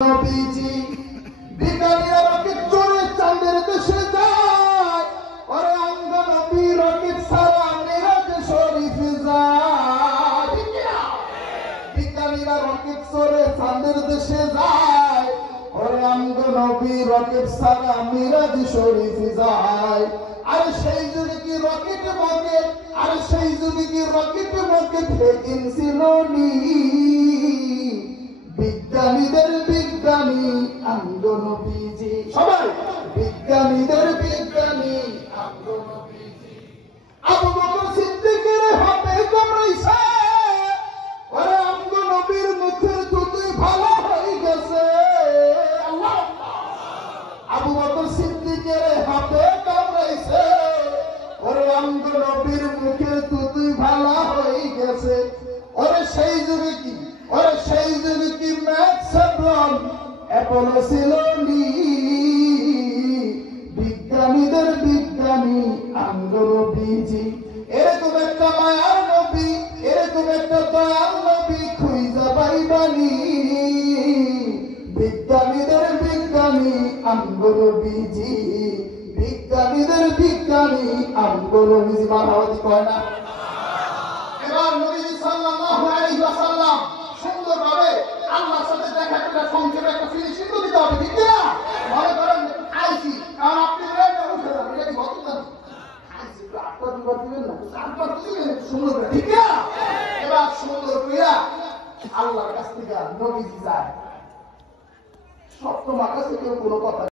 নবীজি বিজ্ঞানীরা রকেট চড়ে চাঁদের দেশে যায়, ওরে অঙ্গ নবী রকেট ছাড়া মিরাজ শরীফে যায়। বিজ্ঞানীরা রকেট চড়ে চাঁদের দেশে যায়, ওরে অঙ্গ নবী রকেট ছাড়া মিরাজ শরীফে যায়। আর সেই যুগে কি রকেট মকেট, আর সেই যুগে কি রকেট মকেট হেকিন ছিল নি। বিজ্ঞানীদের বিজ্ঞানী অঙ্গ নবীজি, সবাই বিজ্ঞানীদের বিজ্ঞানী অঙ্গ নবীজি। আবু বকর সিদ্দিকের হাতে কামড়াইছে, ওরে অঙ্গ নবীর মুখের থুতু ভালো হয়ে গেছে। আল্লাহ, আবু বকর সিদ্দিকের হাতে কামড়াইছে, ওরে অঙ্গ নবীর মুখের থুতু ভালো হয়ে গেছে। ওরে সেই যুগে কি, ওরে সেই যুগে কি ম্যাক্সেবল অ্যাপোলো ছিল নি। বিজ্ঞানীদের বিজ্ঞানী অঙ্গ নবীজি। এরকম একটা মায়ার নবী, এরকম একটা দয়াল নবী খুঁজা পাইবানি। বিজ্ঞানীদের বিজ্ঞানী অঙ্গ নবীজি, বিজ্ঞানীদের বিজ্ঞানী অঙ্গ নবীজি। মানবতাবাদী কয় না? এবার নবী সাল্লাল্লাহু আলাইহি ওয়াসাল্লাম সুন্দরভাবে আল্লাহর সাথে দেখা করে সংক্ষেপে একটা ফিনিশিং দিতে হবে, ঠিক না? মনে করেন আইসি, কারণ আপনি উঠে যাবেন, এটা কি হতো না? আইসি আপনার দুবার দিবেন না, আপনার দিবেন সুন্দর করে, ঠিক না? এবার সুন্দর করে আল্লাহর কাছ থেকে নবীজি যায়। সব তোমার কাছে কেউ কোনো কথা